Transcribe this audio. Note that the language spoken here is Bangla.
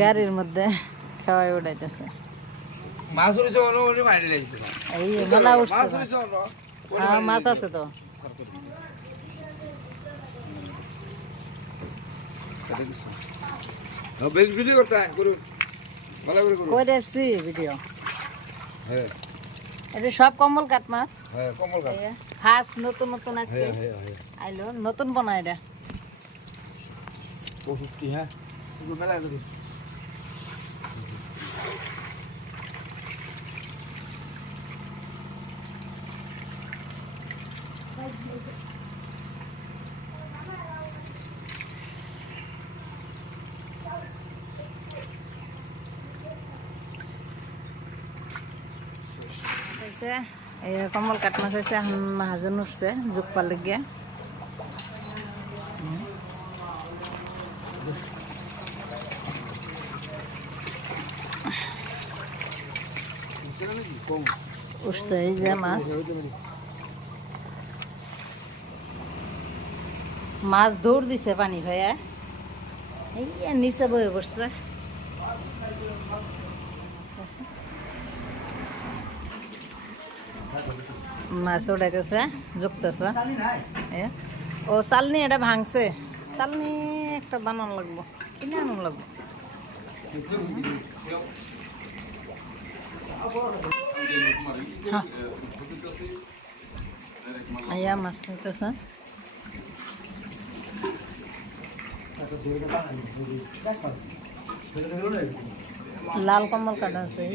গাড়ির মধ্যে খাওয়াই উঠাইতেছে। এই মেলা উঠছে হ্যাঁ মাছ আছে তো। হয় হ্যাঁ। সব কম্বল কাট মাছ? হ্যাঁ ফার্স্ট নতুন নতুন হ্যাঁ আইলো নতুন বনা এটা। হ্যাঁ। হয়েছে এই কম্বল কাট মাছ হয়েছে এখন মাহাজন উঠছে জোক পালে গিয়ে উঠছে, এই যে মাছ। মাছ দৌড় দিছে পানি হয়ে এই নিচে বয়ে পড়ছে। মাছ উঠাইতেছে জুকতেছে। ও চালনি এটা ভাঙছে। চালনি একটা বানানো লাগবো, কিনে আনো লাগবো। आया मस्त तो सर। लाल कमल का डांस है।